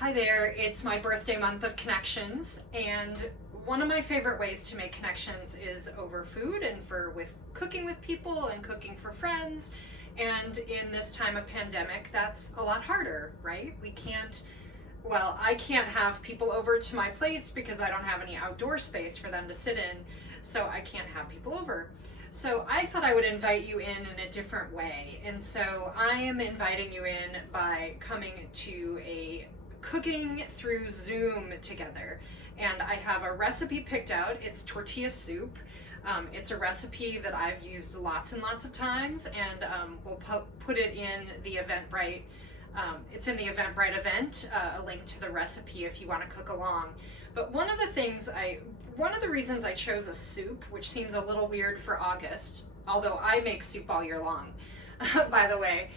Hi there, it's my birthday month of connections, and one of my favorite ways to make connections is over food and with cooking with people and cooking for friends. And in this time of pandemic, that's a lot harder, right? I can't have people over to my place because I don't have any outdoor space for them to sit in, so I can't have people over. So I thought I would invite you in a different way. And so I am inviting you in by coming to a cooking through Zoom together. And I have a recipe picked out. It's tortilla soup. It's a recipe that I've used lots and lots of times, and we'll put it in the Eventbrite. It's in the Eventbrite event, a link to the recipe if you want to cook along. But one of the reasons I chose a soup, which seems a little weird for August, although I make soup all year long, by the way,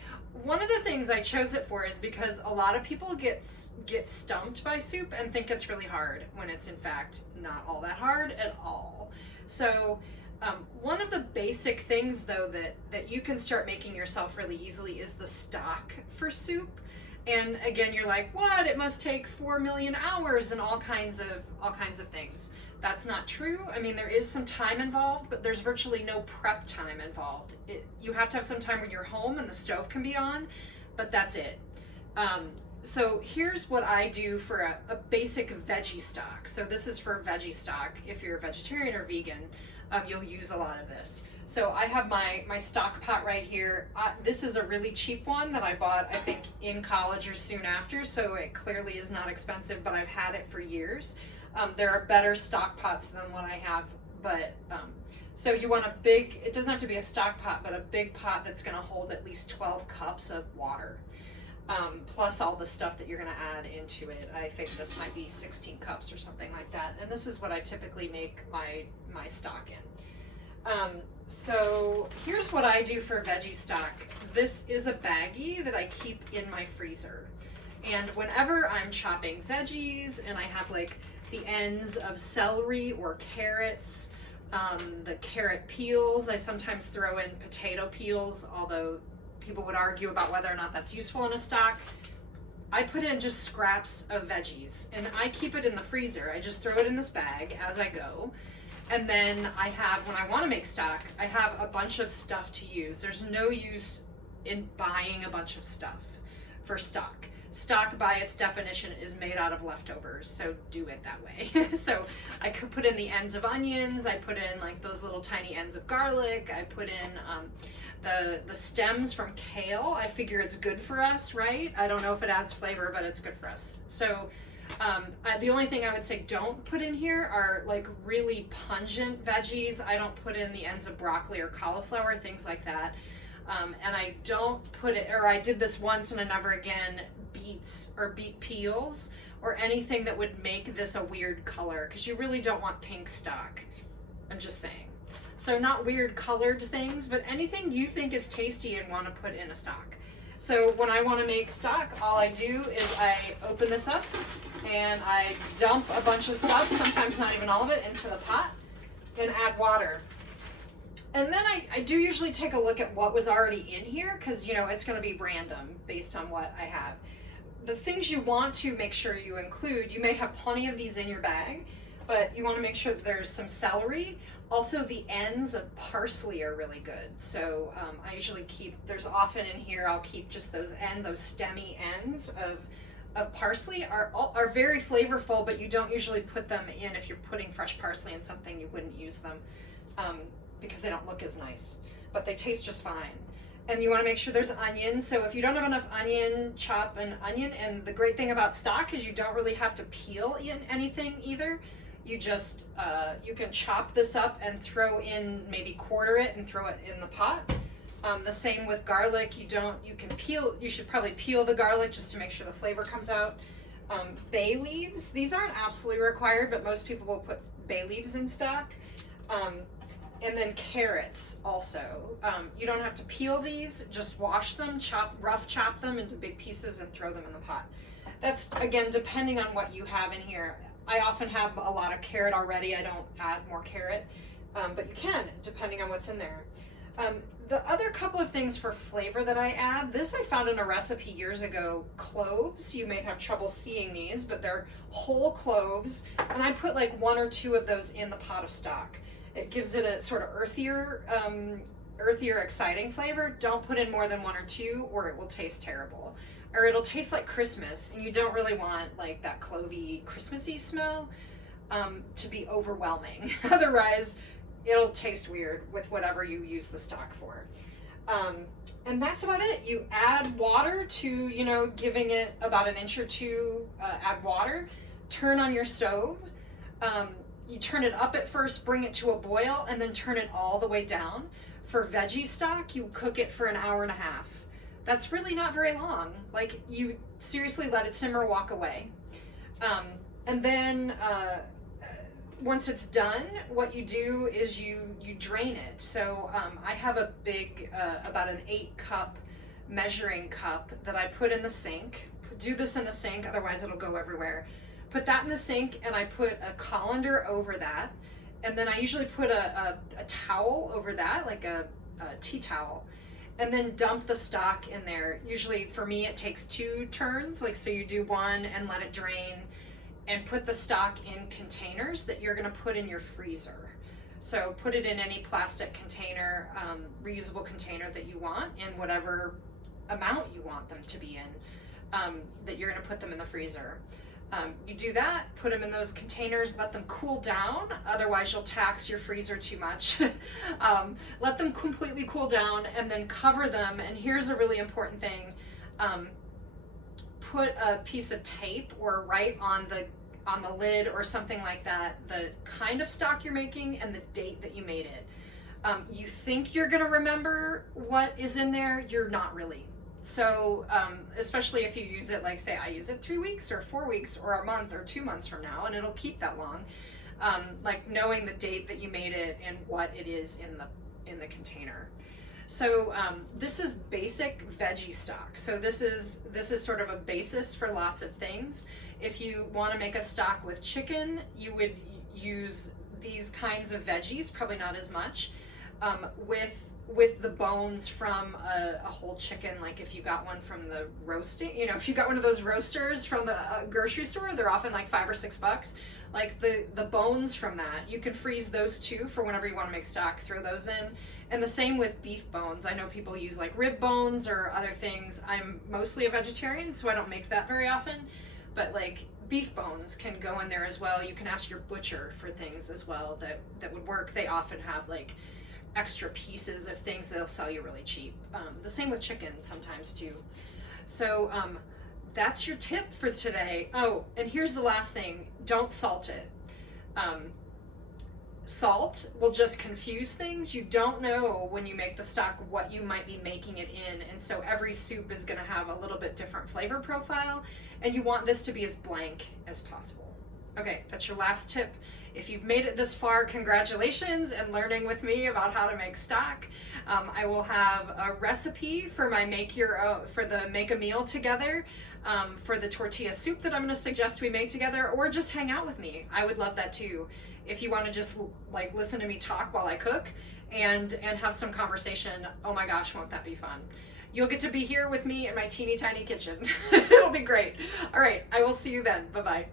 one of the things I chose it for is because a lot of people get stumped by soup and think it's really hard, when it's in fact not all that hard at all. So one of the basic things though that you can start making yourself really easily is the stock for soup. And again, you're like, what? It must take 4 million hours and all kinds of things. That's not true. I mean, there is some time involved, but there's virtually no prep time involved. You have to have some time when you're home and the stove can be on, but that's it. So here's what I do for a basic veggie stock. So this is for veggie stock. If you're a vegetarian or vegan, you'll use a lot of this. So I have my stock pot right here. This is a really cheap one that I bought, I think, in college or soon after, so it clearly is not expensive, but I've had it for years. There are better stock pots than what I have, but so you want it doesn't have to be a stock pot, but a big pot that's gonna hold at least 12 cups of water, plus all the stuff that you're gonna add into it. I think this might be 16 cups or something like that, and this is what I typically make my stock in. So here's what I do for veggie stock. This is a baggie that I keep in my freezer, and whenever I'm chopping veggies and I have like the ends of celery or carrots, the carrot peels, I sometimes throw in potato peels, although people would argue about whether or not that's useful in a stock. I put in just scraps of veggies and I keep it in the freezer. I just throw it in this bag as I go. And then when I want to make stock, I have a bunch of stuff to use. There's no use in buying a bunch of stuff for stock. Stock by its definition is made out of leftovers, so do it that way. So I could put in the ends of onions, I put in like those little tiny ends of garlic, I put in the stems from kale. I figure it's good for us, right? I don't know if it adds flavor, but it's good for us. So the only thing I would say don't put in here are like really pungent veggies. I don't put in the ends of broccoli or cauliflower, things like that. And I don't put it, or I did this once and never again, beets or beet peels or anything that would make this a weird color, because you really don't want pink stock. I'm just saying. So not weird colored things, but anything you think is tasty and want to put in a stock. So when I want to make stock, all I do is I open this up and I dump a bunch of stuff, sometimes not even all of it, into the pot and add water. And then I do usually take a look at what was already in here, because it's going to be random based on what I have. The things you want to make sure you include, you may have plenty of these in your bag, but you want to make sure that there's some celery. Also, the ends of parsley are really good. So I usually there's often in here, I'll keep just those stemmy ends of parsley are very flavorful, but you don't usually put them in. If you're putting fresh parsley in something, you wouldn't use them because they don't look as nice, but they taste just fine. And you want to make sure there's onion. So if you don't have enough onion, chop an onion. And the great thing about stock is you don't really have to peel in anything either. You just, you can chop this up and throw in, maybe quarter it and throw it in the pot. The same with garlic. You should probably peel the garlic just to make sure the flavor comes out. Bay leaves, these aren't absolutely required, but most people will put bay leaves in stock. And then carrots also. You don't have to peel these, just wash them, rough chop them into big pieces and throw them in the pot. That's, again, depending on what you have in here. I often have a lot of carrot already. I don't add more carrot, but you can, depending on what's in there. The other couple of things for flavor that I add, this I found in a recipe years ago, cloves. You may have trouble seeing these, but they're whole cloves. And I put like 1 or 2 of those in the pot of stock. It gives it a sort of earthier, exciting flavor. Don't put in more than 1 or 2 or it will taste terrible. Or it'll taste like Christmas, and you don't really want like that clovey, Christmassy smell to be overwhelming. Otherwise, it'll taste weird with whatever you use the stock for. And that's about it. You add water to, you know, giving it about 1 inch or 2, add water, turn on your stove. You turn it up at first, bring it to a boil, and then turn it all the way down. For veggie stock, you cook it for 1.5 hours. That's really not very long. Like, you seriously let it simmer, walk away. And then once it's done, what you do is you drain it. So I have a big, about an 8-cup measuring cup that I put in the sink. Do this in the sink, otherwise it'll go everywhere. Put that in the sink, and I put a colander over that. And then I usually put a towel over that, like a tea towel. And then dump the stock in there. Usually for me it takes 2 turns, like, so you do 1 and let it drain, and put the stock in containers that you're going to put in your freezer. So put it in any plastic container, reusable container that you want, in whatever amount you want them to be in, that you're going to put them in the freezer. You do that, put them in those containers, let them cool down, otherwise you'll tax your freezer too much. Let them completely cool down, and then cover them. And here's a really important thing. Put a piece of tape or write on the lid or something like that the kind of stock you're making and the date that you made it. You think you're gonna remember what is in there, you're not really. So especially if you use it, like, say I use it 3 weeks or 4 weeks or a month or 2 months from now, and it'll keep that long. Like, knowing the date that you made it and what it is in the container. So this is basic veggie stock. So this is sort of a basis for lots of things. If you want to make a stock with chicken, you would use these kinds of veggies, probably not as much, with the bones from a whole chicken. Like, if you got one from the roasting, you know, if you got one of those roasters from the grocery store, they're often like $5 or $6. Like, the bones from that, you can freeze those too for whenever you want to make stock, throw those in. And the same with beef bones. I know people use like rib bones or other things. I'm mostly a vegetarian, so I don't make that very often, but like beef bones can go in there as well. You can ask your butcher for things as well that would work. They often have like extra pieces of things they'll sell you really cheap. The same with chicken sometimes too. So that's your tip for today. Oh, and here's the last thing. Don't salt it. Salt will just confuse things. You don't know when you make the stock what you might be making it in, and so every soup is going to have a little bit different flavor profile, and you want this to be as blank as possible. Okay, that's your last tip. If you've made it this far, congratulations and learning with me about how to make stock. I will have a recipe for my make a meal together, for the tortilla soup that I'm going to suggest we make together, or just hang out with me. I would love that too. If you want to just like listen to me talk while I cook and have some conversation, oh my gosh, won't that be fun? You'll get to be here with me in my teeny tiny kitchen. It'll be great. All right, I will see you then. Bye-bye.